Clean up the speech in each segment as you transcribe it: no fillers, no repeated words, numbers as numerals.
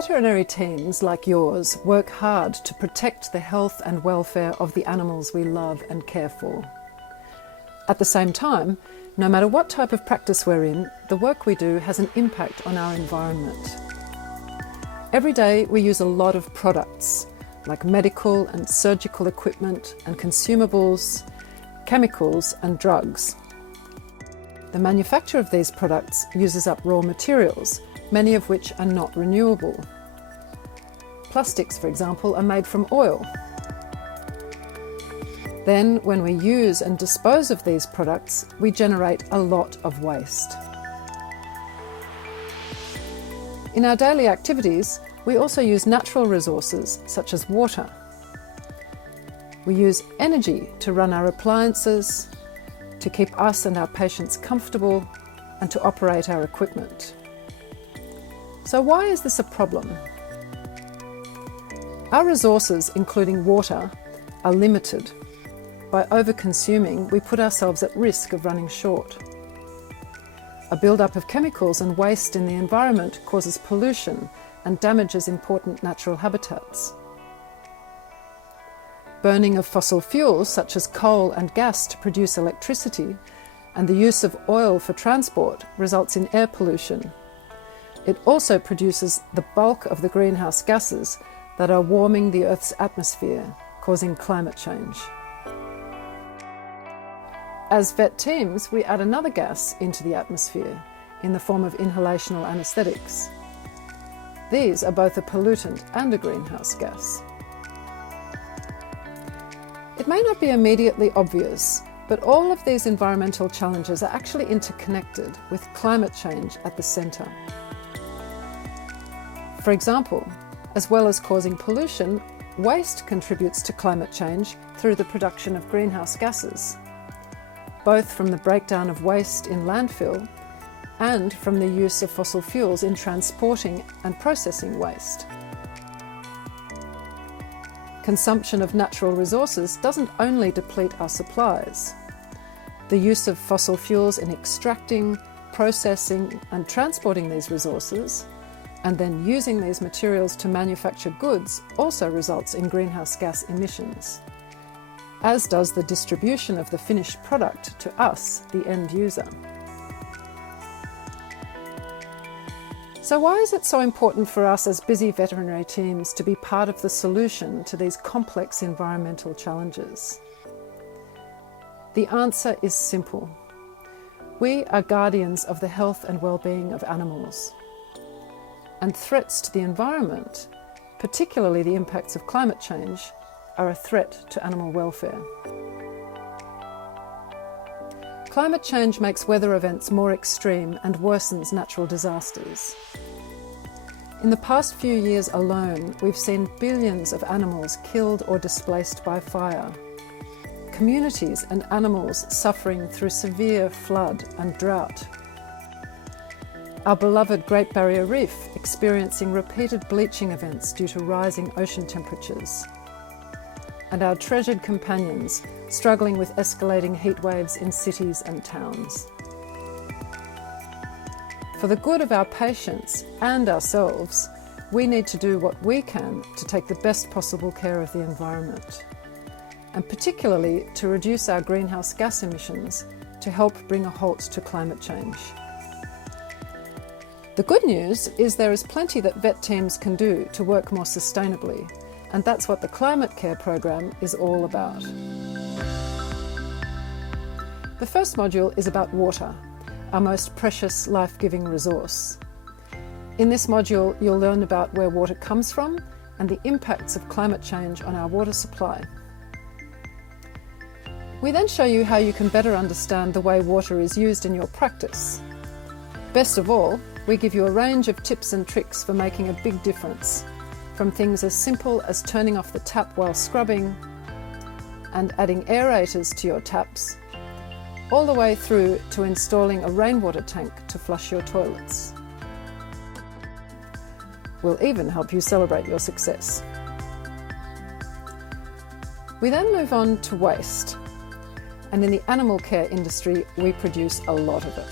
Veterinary teams like yours work hard to protect the health and welfare of the animals we love and care for. At the same time, no matter what type of practice we're in, the work we do has an impact on our environment. Every day we use a lot of products, like medical and surgical equipment and consumables, chemicals and drugs. The manufacture of these products uses up raw materials, many of which are not renewable. Plastics, for example, are made from oil. Then, when we use and dispose of these products, we generate a lot of waste. In our daily activities, we also use natural resources such as water. We use energy to run our appliances, to keep us and our patients comfortable, and to operate our equipment. So why is this a problem? Our resources, including water, are limited. By over-consuming, we put ourselves at risk of running short. A build-up of chemicals and waste in the environment causes pollution and damages important natural habitats. Burning of fossil fuels such as coal and gas to produce electricity and the use of oil for transport results in air pollution. It also produces the bulk of the greenhouse gases that are warming the Earth's atmosphere, causing climate change. As vet teams, we add another gas into the atmosphere in the form of inhalational anaesthetics. These are both a pollutant and a greenhouse gas. It may not be immediately obvious, but all of these environmental challenges are actually interconnected, with climate change at the centre. For example, as well as causing pollution, waste contributes to climate change through the production of greenhouse gases, both from the breakdown of waste in landfill and from the use of fossil fuels in transporting and processing waste. Consumption of natural resources doesn't only deplete our supplies. The use of fossil fuels in extracting, processing and transporting these resources, and then using these materials to manufacture goods, also results in greenhouse gas emissions, as does the distribution of the finished product to us, the end user. So why is it so important for us as busy veterinary teams to be part of the solution to these complex environmental challenges? The answer is simple. We are guardians of the health and well-being of animals. And threats to the environment, particularly the impacts of climate change, are a threat to animal welfare. Climate change makes weather events more extreme and worsens natural disasters. In the past few years alone, we've seen billions of animals killed or displaced by fire, communities and animals suffering through severe flood and drought, our beloved Great Barrier Reef experiencing repeated bleaching events due to rising ocean temperatures, and our treasured companions struggling with escalating heat waves in cities and towns. For the good of our patients and ourselves, we need to do what we can to take the best possible care of the environment, and particularly to reduce our greenhouse gas emissions to help bring a halt to climate change. The good news is there is plenty that vet teams can do to work more sustainably, and that's what the Climate Care program is all about. The first module is about water, our most precious life-giving resource. In this module, you'll learn about where water comes from and the impacts of climate change on our water supply. We then show you how you can better understand the way water is used in your practice. Best of all, we give you a range of tips and tricks for making a big difference, from things as simple as turning off the tap while scrubbing and adding aerators to your taps, all the way through to installing a rainwater tank to flush your toilets. We'll even help you celebrate your success. We then move on to waste, and in the animal care industry we produce a lot of it.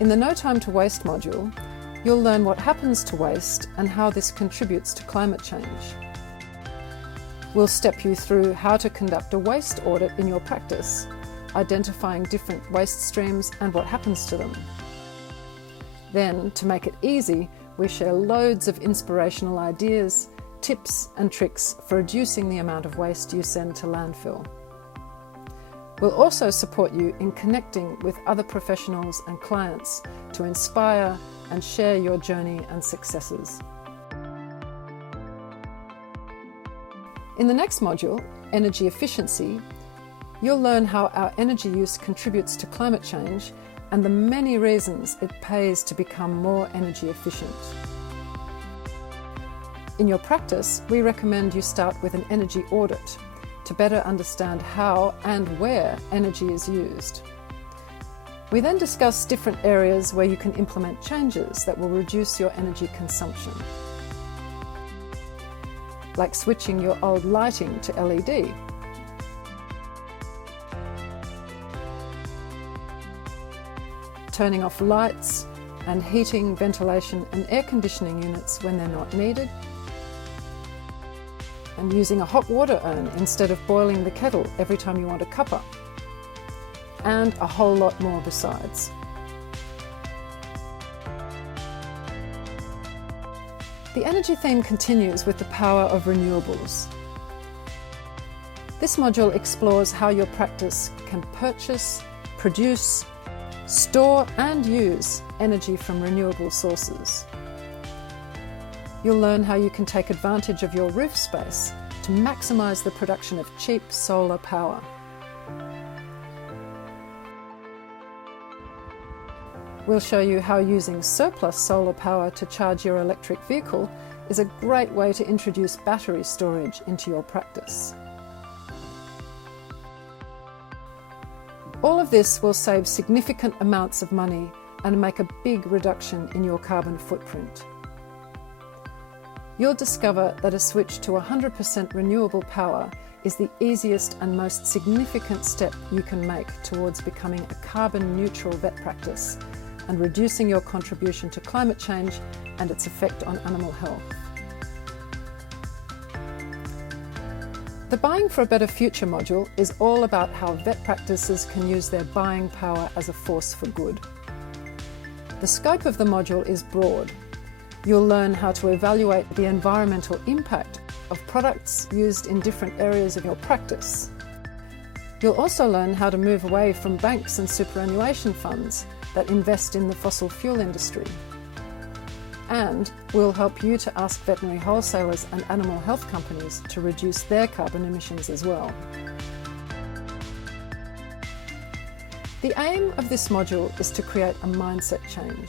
In the No Time to Waste module, You'll learn what happens to waste and how this contributes to climate change. We'll step you through how to conduct a waste audit in your practice, identifying different waste streams and what happens to them. Then, to make it easy, we share loads of inspirational ideas, tips and tricks for reducing the amount of waste you send to landfill. We'll also support you in connecting with other professionals and clients to inspire and share your journey and successes. In the next module, Energy Efficiency, you'll learn how our energy use contributes to climate change and the many reasons it pays to become more energy efficient. In your practice, we recommend you start with an energy audit to better understand how and where energy is used. We then discuss different areas where you can implement changes that will reduce your energy consumption, like switching your old lighting to LED, turning off lights and heating, ventilation and air conditioning units when they're not needed, and using a hot water urn instead of boiling the kettle every time you want a cuppa, and a whole lot more besides. The energy theme continues with the power of renewables. This module explores how your practice can purchase, produce, store and use energy from renewable sources. You'll learn how you can take advantage of your roof space to maximise the production of cheap solar power. We'll show you how using surplus solar power to charge your electric vehicle is a great way to introduce battery storage into your practice. All of this will save significant amounts of money and make a big reduction in your carbon footprint. You'll discover that a switch to 100% renewable power is the easiest and most significant step you can make towards becoming a carbon neutral vet practice and reducing your contribution to climate change and its effect on animal health. The Buying for a Better Future module is all about how vet practices can use their buying power as a force for good. The scope of the module is broad. You'll learn how to evaluate the environmental impact of products used in different areas of your practice. You'll also learn how to move away from banks and superannuation funds that invest in the fossil fuel industry. And we'll help you to ask veterinary wholesalers and animal health companies to reduce their carbon emissions as well. The aim of this module is to create a mindset change.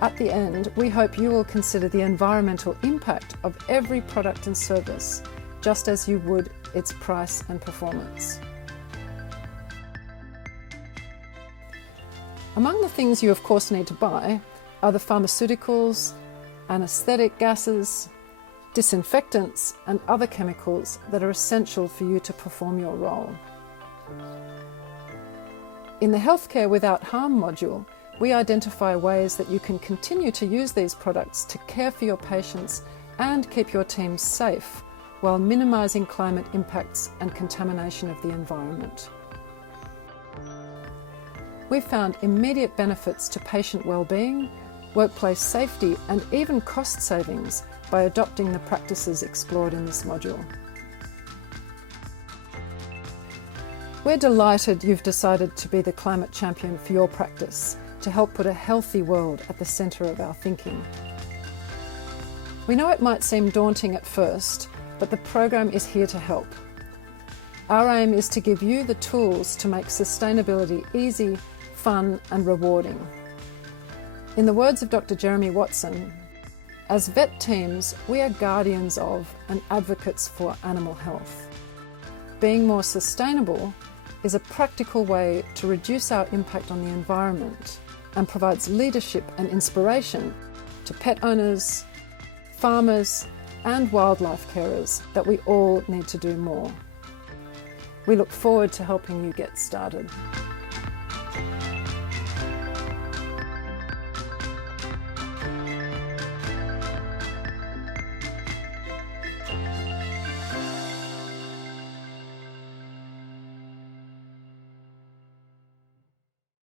At the end, we hope you will consider the environmental impact of every product and service, just as you would its price and performance. Among the things you of course need to buy are the pharmaceuticals, anaesthetic gases, disinfectants and other chemicals that are essential for you to perform your role. In the Healthcare Without Harm module, we identify ways that you can continue to use these products to care for your patients and keep your teams safe while minimising climate impacts and contamination of the environment. We've found immediate benefits to patient well-being, workplace safety and even cost savings by adopting the practices explored in this module. We're delighted you've decided to be the climate champion for your practice to help put a healthy world at the centre of our thinking. We know it might seem daunting at first, but the program is here to help. Our aim is to give you the tools to make sustainability easy, fun and rewarding. In the words of Dr. Jeremy Watson, as vet teams, we are guardians of and advocates for animal health. Being more sustainable is a practical way to reduce our impact on the environment and provides leadership and inspiration to pet owners, farmers and wildlife carers that we all need to do more. We look forward to helping you get started.